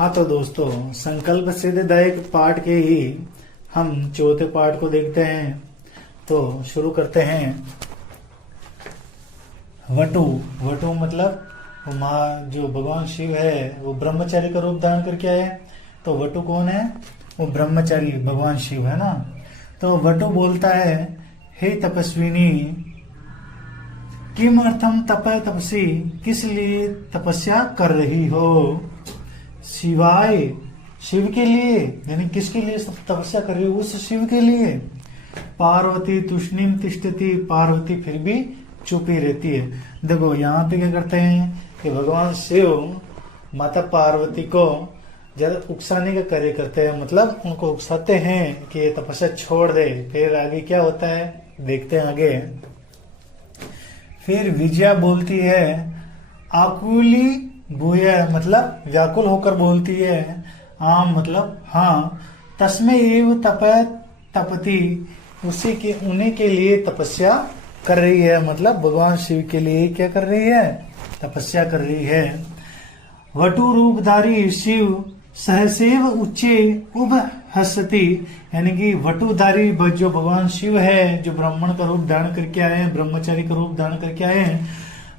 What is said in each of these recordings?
हाँ तो दोस्तों, संकल्प सिद्धिदायक पाठ के ही हम चौथे पाठ को देखते हैं। तो शुरू करते हैं। वटु वटु मतलब जो भगवान शिव है वो ब्रह्मचारी का रूप धारण करके आए। तो वटु कौन है? वो ब्रह्मचारी भगवान शिव है ना। तो वटु बोलता है, हे तपस्विनी, किम अर्थम तपय तपसी, किस लिए तपस्या कर रही हो? शिवाय, शिव के लिए, यानी किसके लिए तपस्या कर रही हो? उस शिव के लिए। पार्वती तुष्णिम तिष्ठति, पार्वती फिर भी चुपी रहती है। देखो यहाँ पे क्या करते हैं कि भगवान शिव माता पार्वती को ज्यादा उकसाने का कार्य करते हैं, मतलब उनको उकसाते हैं कि ये तपस्या छोड़ दे। फिर आगे क्या होता है देखते हैं आगे। फिर विजया बोलती है, आकुली भूय मतलब व्याकुल होकर बोलती है, आम मतलब हाँ, तस्मे एव तपय तपति, उसी के उन्हीं के लिए तपस्या कर रही है, मतलब भगवान शिव के लिए क्या कर रही है? तपस्या कर रही है। वटु रूपधारी शिव सहसेव उच्चे उभ हसती, यानी कि वटुधारी जो भगवान शिव है, जो ब्राह्मण का रूप धारण करके आए हैं, ब्रह्मचारी का रूप धारण करके आए हैं,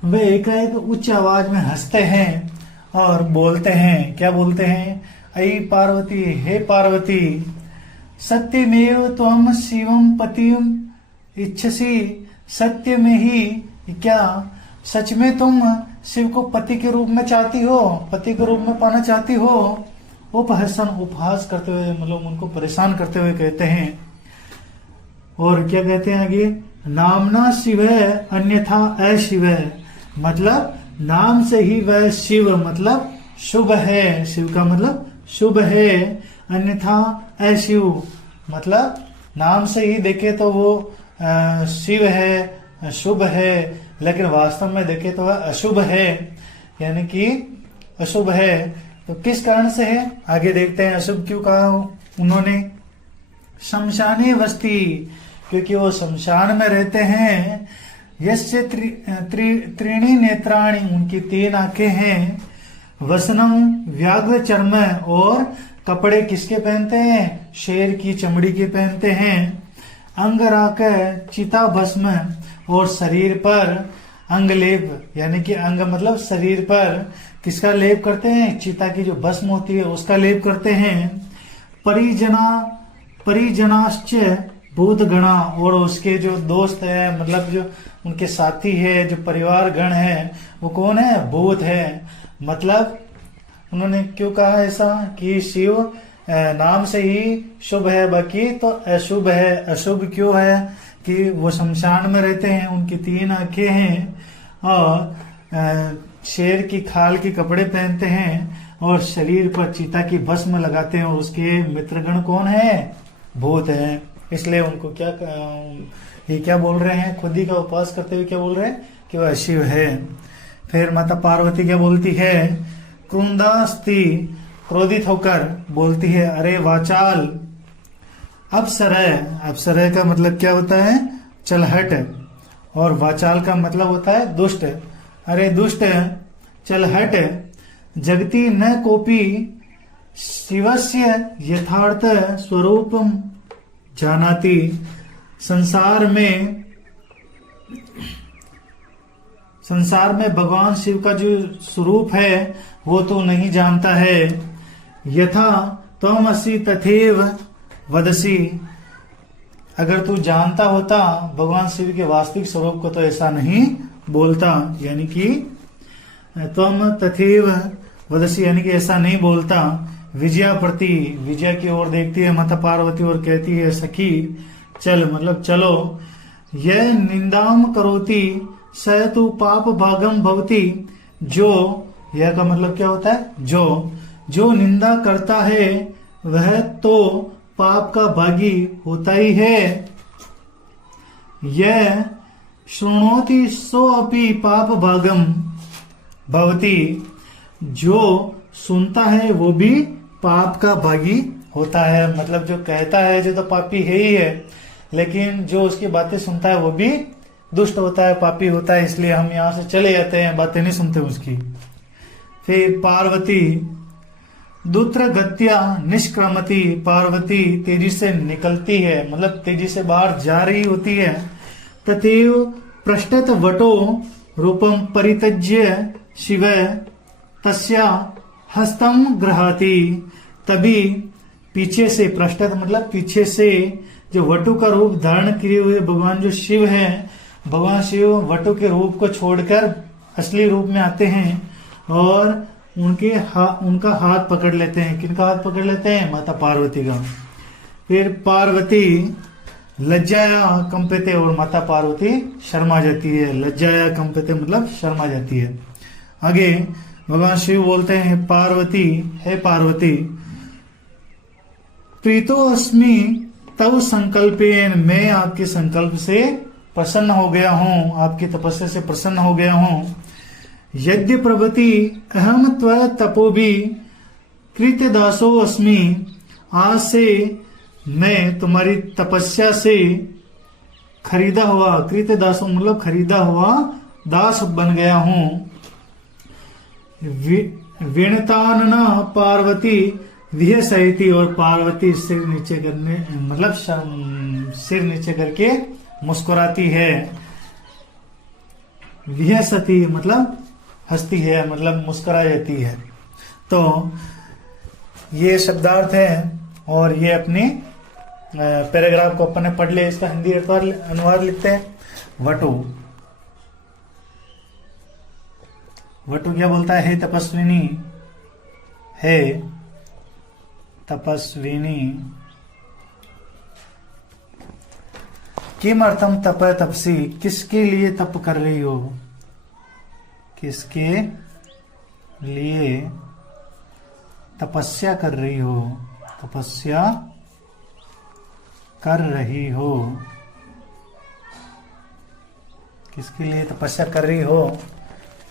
वे एकाएक उच्च आवाज में हंसते हैं और बोलते हैं। क्या बोलते हैं? अयि पार्वती, हे पार्वती, सत्यमेव त्वम शिवम पतिम इच्छसी, सत्य में ही क्या सच में तुम शिव को पति के रूप में चाहती हो, पति के रूप में पाना चाहती हो? उपहासन, उपहास करते हुए मतलब उनको परेशान करते हुए कहते हैं। और क्या कहते हैं आगे? नामना शिव है अन्यथा अशिव है, मतलब नाम से ही वह शिव मतलब शुभ है, शिव का मतलब शुभ है, अन्यथा अशिव मतलब नाम से ही देखे तो वो शिव है, शुभ है, लेकिन वास्तव में देखे तो वह अशुभ है, यानी कि अशुभ है। तो किस कारण से है आगे देखते हैं। अशुभ क्यों कहा उन्होंने? शमशाने वस्ती, क्योंकि वो शमशान में रहते हैं। यस्य त्रीणी नेत्राणी, उनकी 3 आंखें हैं। वसनम व्याघ्र चर्म, और कपड़े किसके पहनते हैं? शेर की चमड़ी के पहनते हैं। अंगराक चिता भस्म, और शरीर पर अंगलेप, यानी कि अंग मतलब शरीर पर किसका लेप करते हैं? चिता की जो भस्म होती है उसका लेप करते हैं। परिजनाश्च भूत गणा, और उसके जो दोस्त है मतलब जो उनके साथी है, जो परिवार गण है, वो कौन है? भूत है। मतलब उन्होंने क्यों कहा ऐसा कि शिव नाम से ही शुभ है, बाकी तो अशुभ है। अशुभ क्यों है? कि वो शमशान में रहते हैं, उनकी 3 आंखें हैं, और शेर की खाल के कपड़े पहनते हैं, और शरीर पर चीता की भस्म लगाते हैं, और उसके मित्रगण कौन है? भूत है। इसलिए उनको ये क्या बोल रहे हैं? खुद ही का उपवास करते हुए क्या बोल रहे हैं? कि वह शिव है। फिर माता पार्वती क्या बोलती है? क्रुंदास्ति, क्रोधित होकर बोलती है, अरे वाचाल, अप्सरय, अप्सरय का मतलब क्या होता है? चलहट, और वाचाल का मतलब होता है दुष्ट। अरे दुष्ट, चलहट, जगति न कोपी शिवस्य यथार्थ स्वरूपम जानाति, संसार में भगवान शिव का जो स्वरूप है वो तो नहीं जानता है। यथा त्वमसि तथैव वदसी, अगर तू जानता होता भगवान शिव के वास्तविक स्वरूप को तो ऐसा नहीं बोलता, यानी कि त्वम तथैव वदसी, यानी कि ऐसा नहीं बोलता। विजया प्रति, विजया की ओर देखती है माता पार्वती और कहती है, सखी चल, मतलब चलो। यह निंदाम करोति स तु पाप भागम भवति, जो, यह का मतलब क्या होता है? जो निंदा करता है वह तो पाप का भागी होता ही है। यह शृणोति सो अपि पाप भागम भवति, जो सुनता है वो भी पाप का भागी होता है। मतलब जो कहता है जो तो पापी है ही है, लेकिन जो उसकी बातें सुनता है वो भी दुष्ट होता है, पापी होता है। इसलिए हम यहाँ से चले जाते हैं, बातें नहीं सुनते उसकी। फिर पार्वती दूत्र गत्या निष्क्रमति, पार्वती तेजी से निकलती है, मतलब तेजी से बाहर जा रही होती है। तथैव पृष्ठत वटो रूपम परित्यज्य शिव तस्या हस्तम गृहाति, तभी पीछे से, पृष्ठत मतलब पीछे से, जो वटु का रूप धारण किए हुए भगवान जो शिव है, भगवान शिव वटु के रूप को छोड़कर असली रूप में आते हैं और उनका हाथ पकड़ लेते हैं। किनका हाथ पकड़ लेते हैं? माता पार्वती का। फिर पार्वती लज्जाया कंपिते, और माता पार्वती शर्मा जाती है। लज्जाया कंपिते मतलब शर्मा जाती है। आगे भगवान शिव बोलते हैं, पार्वती, हे पार्वती, प्रीतो अस्मि तव संकल्पेन, मैं आपके संकल्प से प्रसन्न हो गया हूं, आपकी तपस्या से प्रसन्न हो गया हूं। यद्य प्रभति अहम त्व तपोभी कृतदासो अस्मि, आज से मैं तुम्हारी तपस्या से खरीदा हुआ, कृतदासो मतलब खरीदा हुआ दास बन गया हूं। विणतानना पार्वती विह सहिति, और पार्वती सिर नीचे करने मतलब सिर नीचे करके मुस्कुराती है। विह सती मतलब हंसती है, मतलब मुस्कुरा जाती है। तो ये शब्दार्थ है और ये अपनी पैराग्राफ को अपन ने पढ़ लिया। इसका हिंदी अनुवाद लिखते हैं। वटु, वटु क्या बोलता है? हे तपस्विनी, हे तपस्विनी, किमर्थम तप तपसी, किसके लिए तप कर रही हो? किसके लिए तपस्या कर रही हो? तपस्या कर रही हो, किसके लिए तपस्या कर रही हो?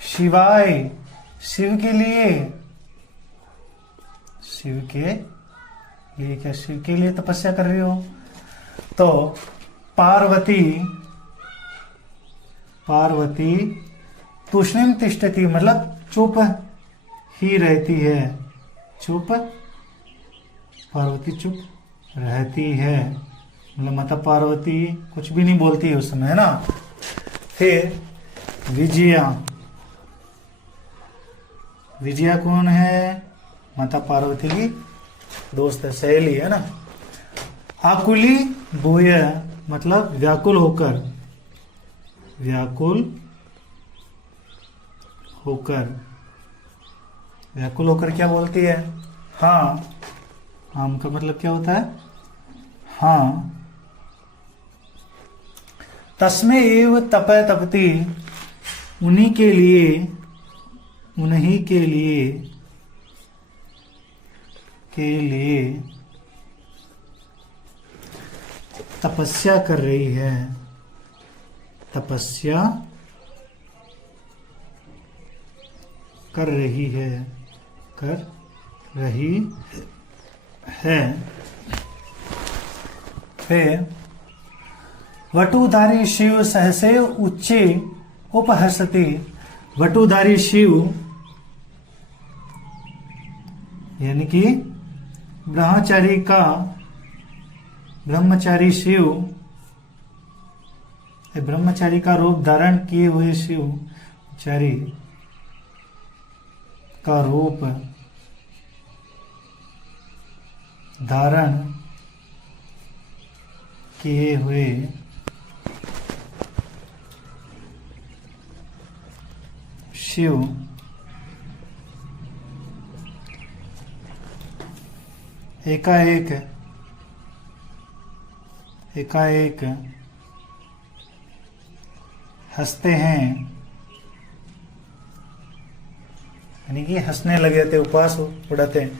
शिवाय, शिव के लिए। शिव के लिए क्या? शिव के लिए तपस्या कर रही हो? तो पार्वती, पार्वती तूष्णीम तिष्ठति मतलब चुप ही रहती है। चुप, पार्वती चुप रहती है, मतलब माता पार्वती कुछ भी नहीं बोलती है उस समय, है ना। फिर विजया, विजया कौन है? माता पार्वती की दोस्त है, सहेली है ना। आकुली भूय मतलब व्याकुल होकर, व्याकुल होकर, व्याकुल होकर क्या बोलती है? हाँ, आम का मतलब क्या होता है? हाँ। तस्मै एव तप तपति, उन्हीं के लिए, उन्हीं के लिए तपस्या कर रही है। तपस्या कर रही है, कर रही है। फिर वटुधारी शिव सहसे उच्चे उपहसति, वटुधारी शिव यानी कि ब्रह्मचारी शिव, ब्रह्मचारी का रूप धारण किए हुए शिव, चारी का रूप धारण किए हुए शिव एकाएक हंसते हैं, यानी कि हंसने लगे थे, उपवास उड़ाते हैं।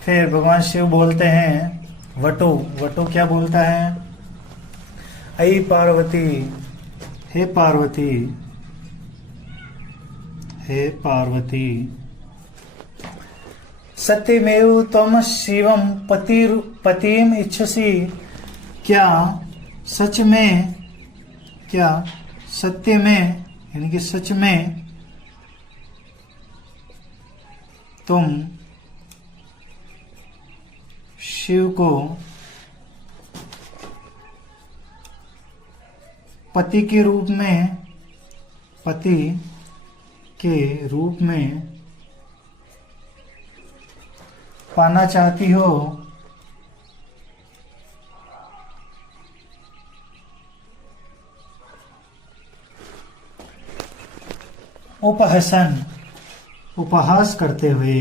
फिर भगवान शिव बोलते हैं वटु, वटु क्या बोलता है? ऐ पार्वती, हे पार्वती, हे पार्वती, सत्यमेव त्वम शिवम पतिम इच्छसि, क्या सच में, क्या सत्य में यानी कि सच में तुम शिव को पति के रूप में पाना चाहती हो, उपहसन उपहास करते हुए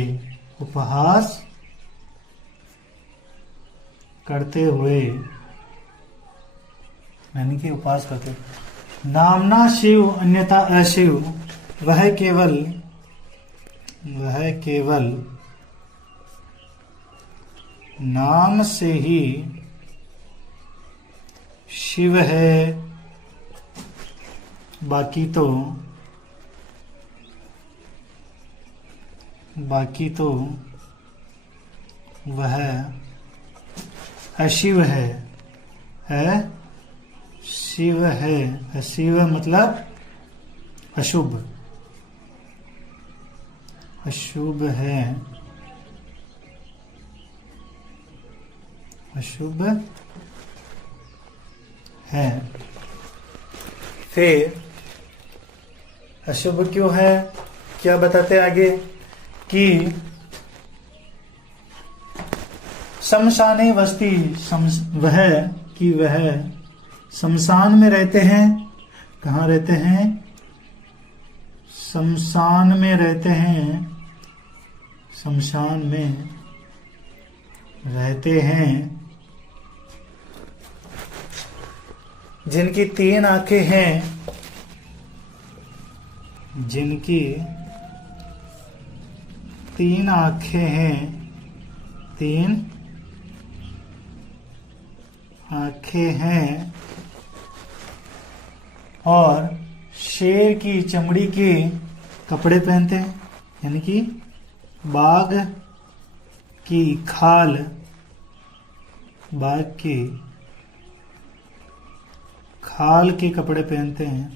यानी कि उपहास करते हुए। नामना शिव अन्यथा अशिव, वह केवल नाम से ही शिव है, बाकी तो वह अशिव है। शिव है, अशिव मतलब अशुभ है, अशुभ है। फिर अशुभ क्यों है, क्या बताते आगे कि शमशाने वस्ती, वह शमशान में रहते हैं। कहाँ रहते हैं? शमशान में रहते हैं, शमशान में रहते हैं। जिनकी 3 आंखें हैं, जिनकी 3 आंखें हैं, 3 आंखें हैं, और शेर की चमड़ी के कपड़े पहनते हैं, यानी कि बाघ की खाल, बाघ की खाल के कपड़े पहनते हैं,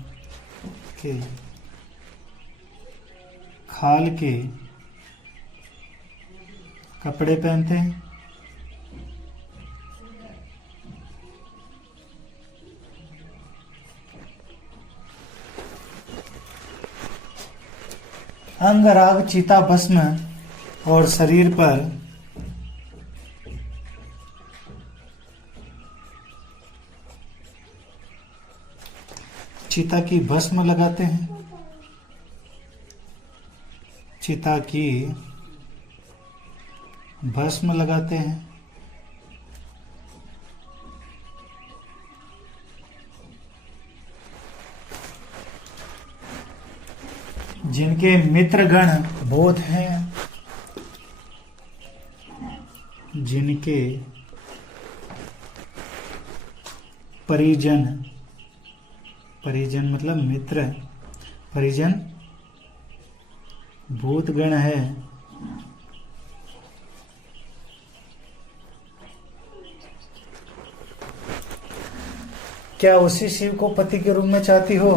खाल के कपड़े पहनते हैं। अंग राग चिता भस्म, और शरीर पर चिता की भस्म लगाते हैं, चिता की भस्म लगाते हैं। जिनके मित्रगण भूत हैं, जिनके परिजन मतलब मित्र, परिजन भूतगण है, क्या उसी शिव को पति के रूप में चाहती हो?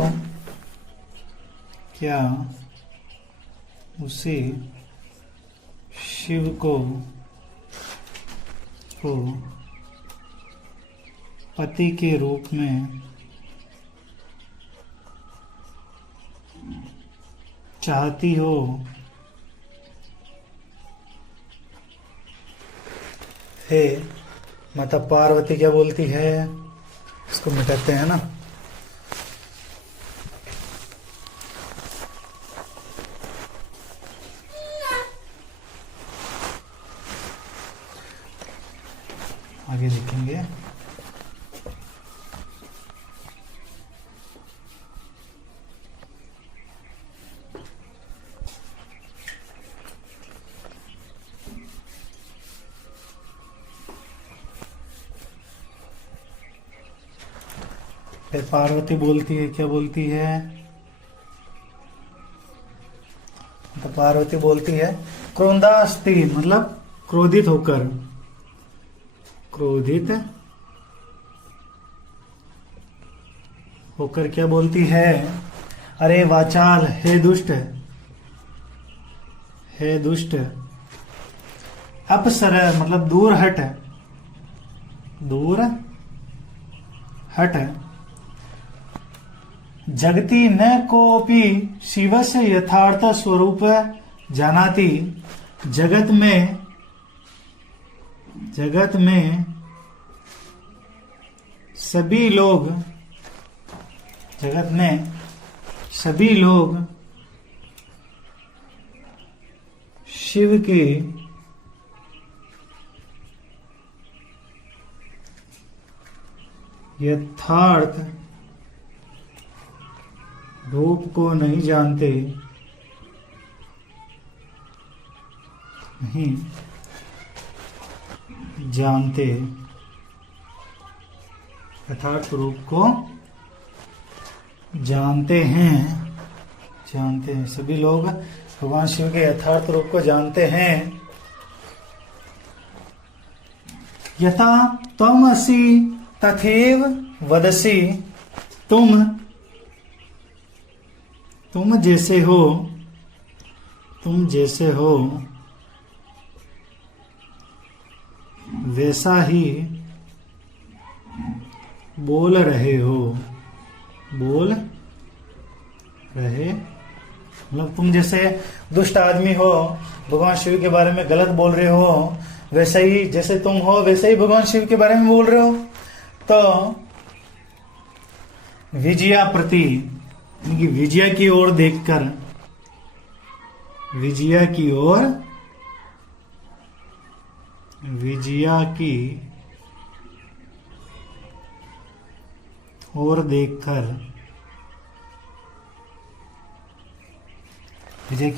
क्या उसी शिव को पति के रूप में चाहती हो? हे माता पार्वती क्या बोलती है? इसको मिटाते हैं ना। आगे देखेंगे। फिर पार्वती बोलती है, क्या बोलती है? तो पार्वती बोलती है क्रोधास्ति मतलब क्रोधित होकर, क्रोधित होकर क्या बोलती है? अरे वाचाल, हे दुष्ट, हे दुष्ट, अपसर मतलब दूर हट, दूर हट। जगति न कोपि शिवस्य यथार्थ स्वरूप जानाति। जगत में सभी लोग शिव के यथार्थ रूप को नहीं जानते, यथार्थ रूप को जानते हैं। सभी लोग भगवान शिव के यथार्थ रूप को जानते हैं। यथा त्वमसि तथैव वदसि। तुम जैसे हो वैसा ही बोल रहे हो। मतलब तुम जैसे दुष्ट आदमी हो, भगवान शिव के बारे में गलत बोल रहे हो, वैसे ही जैसे तुम हो वैसे ही भगवान शिव के बारे में बोल रहे हो। तो विजया प्रति, विजया की ओर देखकर, विजया की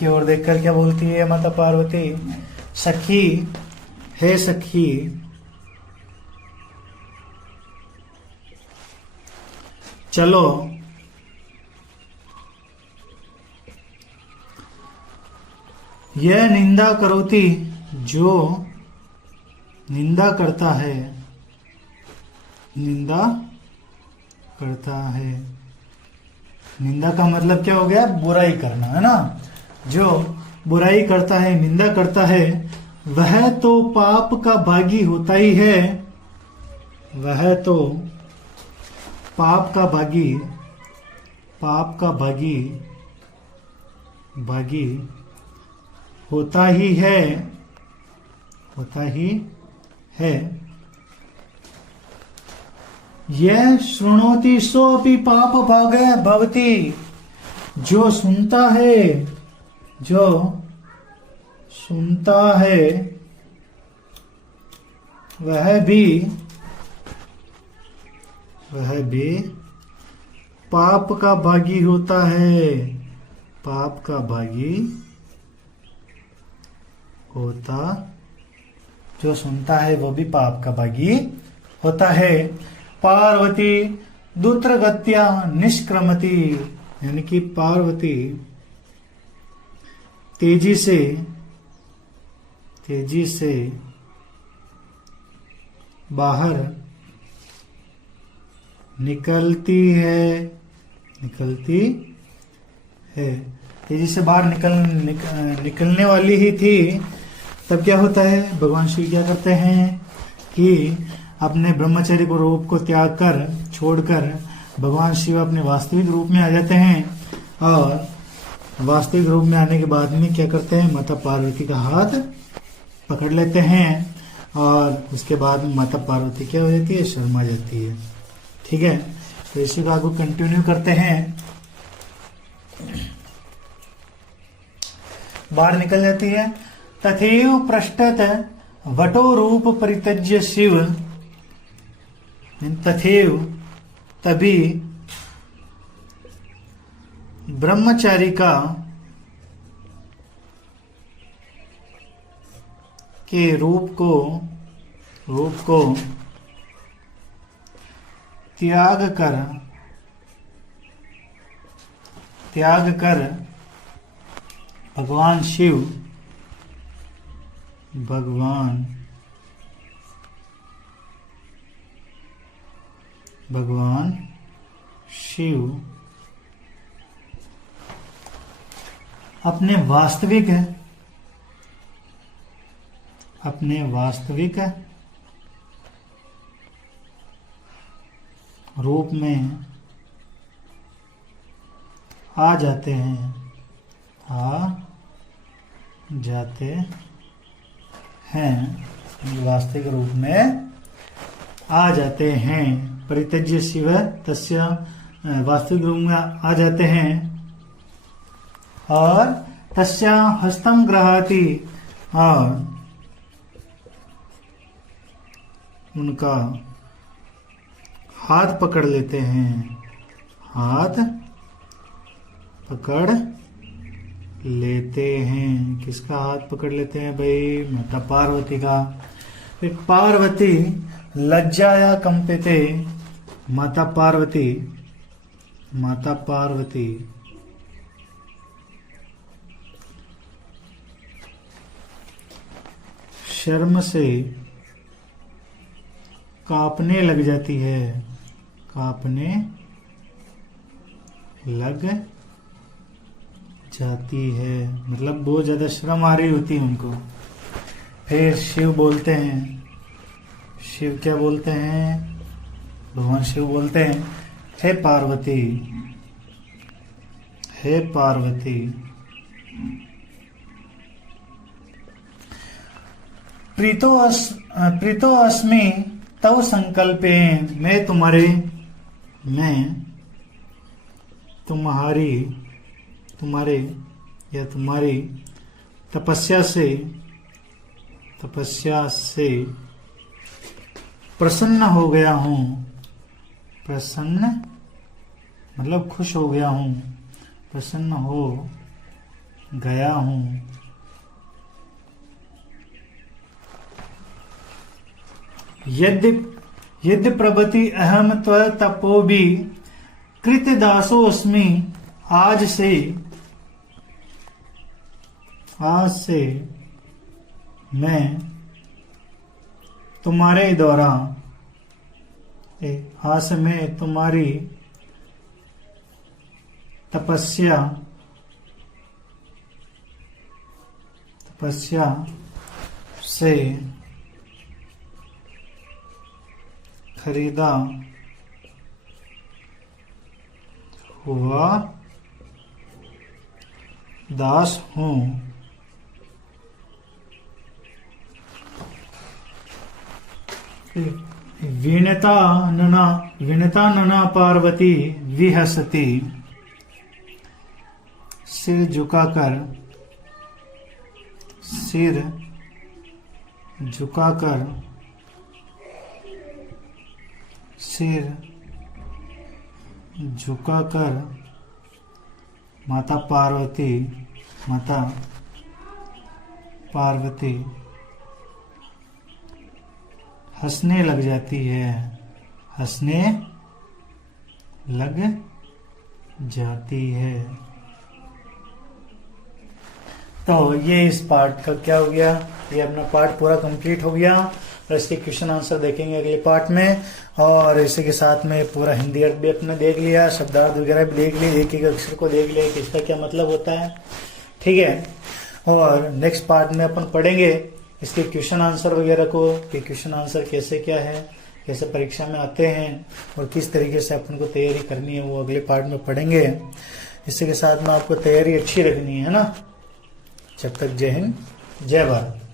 ओर देखकर क्या बोलती है माता पार्वती? सखी, हे सखी, चलो यह निंदा करोति, जो निंदा करता है, निंदा का मतलब क्या हो गया? बुराई करना, है ना। जो बुराई करता है, निंदा करता है, वह तो पाप का भागी होता ही है। वह तो पाप का भागी होता ही है। यह शृणोति सोऽपि पाप भाग भवति। जो सुनता है वह भी पाप का भागी होता है। जो सुनता है वो भी पाप का भागी होता है। पार्वती दुत्रगत्या निष्क्रमति, यानी कि पार्वती तेजी से बाहर निकलती है। तेजी से बाहर निकलने वाली ही थी। तब क्या होता है? भगवान शिव क्या करते हैं कि अपने ब्रह्मचर्य को रूप को त्याग कर छोड़कर भगवान शिव अपने वास्तविक रूप में आ जाते हैं। और वास्तविक रूप में आने के बाद में क्या करते हैं? माता पार्वती का हाथ पकड़ लेते हैं और उसके बाद माता पार्वती क्या हो जाती है? शर्मा जाती है। ठीक है, तो इसी को आगे कंटिन्यू करते हैं। बाहर निकल जाती है। तथैव पृष्ठत वटो रूप परित्यज्य शिव। तथैव तभी ब्रह्मचारी का के रूप को त्याग कर भगवान शिव अपने वास्तविक रूप में आ जाते हैं, आ जाते हैं, वास्तविक रूप में आ जाते हैं। परित्यज्य शिव तस्य, वास्तविक रूप में आ जाते हैं। और तस्या हस्तम ग्रहाति, और उनका हाथ पकड़ लेते हैं, हाथ पकड़ लेते हैं। किसका हाथ पकड़ लेते हैं भाई? माता पार्वती का। पार्वती लज्जाया कंपिते, माता पार्वती, माता पार्वती शर्म से कांपने लग जाती है, कांपने लग जाती है, मतलब बहुत ज्यादा शर्म आ रही होती है उनको। फिर शिव बोलते हैं, शिव क्या बोलते हैं? भगवान शिव बोलते हैं, हे पार्वती, हे पार्वती, प्रीतो अस्मि तव संकल्पे, मैं तुम्हारी तपस्या से प्रसन्न हो गया हूं। प्रसन्न मतलब खुश हो गया हूं, प्रसन्न हो गया हूं। यद्य प्रभति अहम त्व तपोभि कृत दासोऽस्मि, आज से मैं तुम्हारे द्वारा, आज से मैं तुम्हारी तपस्या से खरीदा हुआ दास हूं। वीणता नना पार्वती विहसती, सिर झुकाकर माता पार्वती हंसने लग जाती है, हंसने लग जाती है। तो ये इस पार्ट का क्या हो गया? ये अपना पार्ट पूरा कंप्लीट हो गया और इसके क्वेश्चन आंसर देखेंगे अगले पार्ट में। और इसी के साथ में पूरा हिंदी अर्थ भी अपने देख लिया, शब्दार्थ वगैरह भी देख लिए, एक एक अक्षर को देख लिया कि इसका क्या मतलब होता है। ठीक है, और नेक्स्ट पार्ट में अपन पढ़ेंगे इसके क्वेश्चन आंसर वगैरह को, कि क्वेश्चन आंसर कैसे क्या है, कैसे परीक्षा में आते हैं और किस तरीके से अपन को तैयारी करनी है, वो अगले पार्ट में पढ़ेंगे। इसी के साथ में आपको तैयारी अच्छी रखनी है ना। जब तक जय हिंद, जय भारत।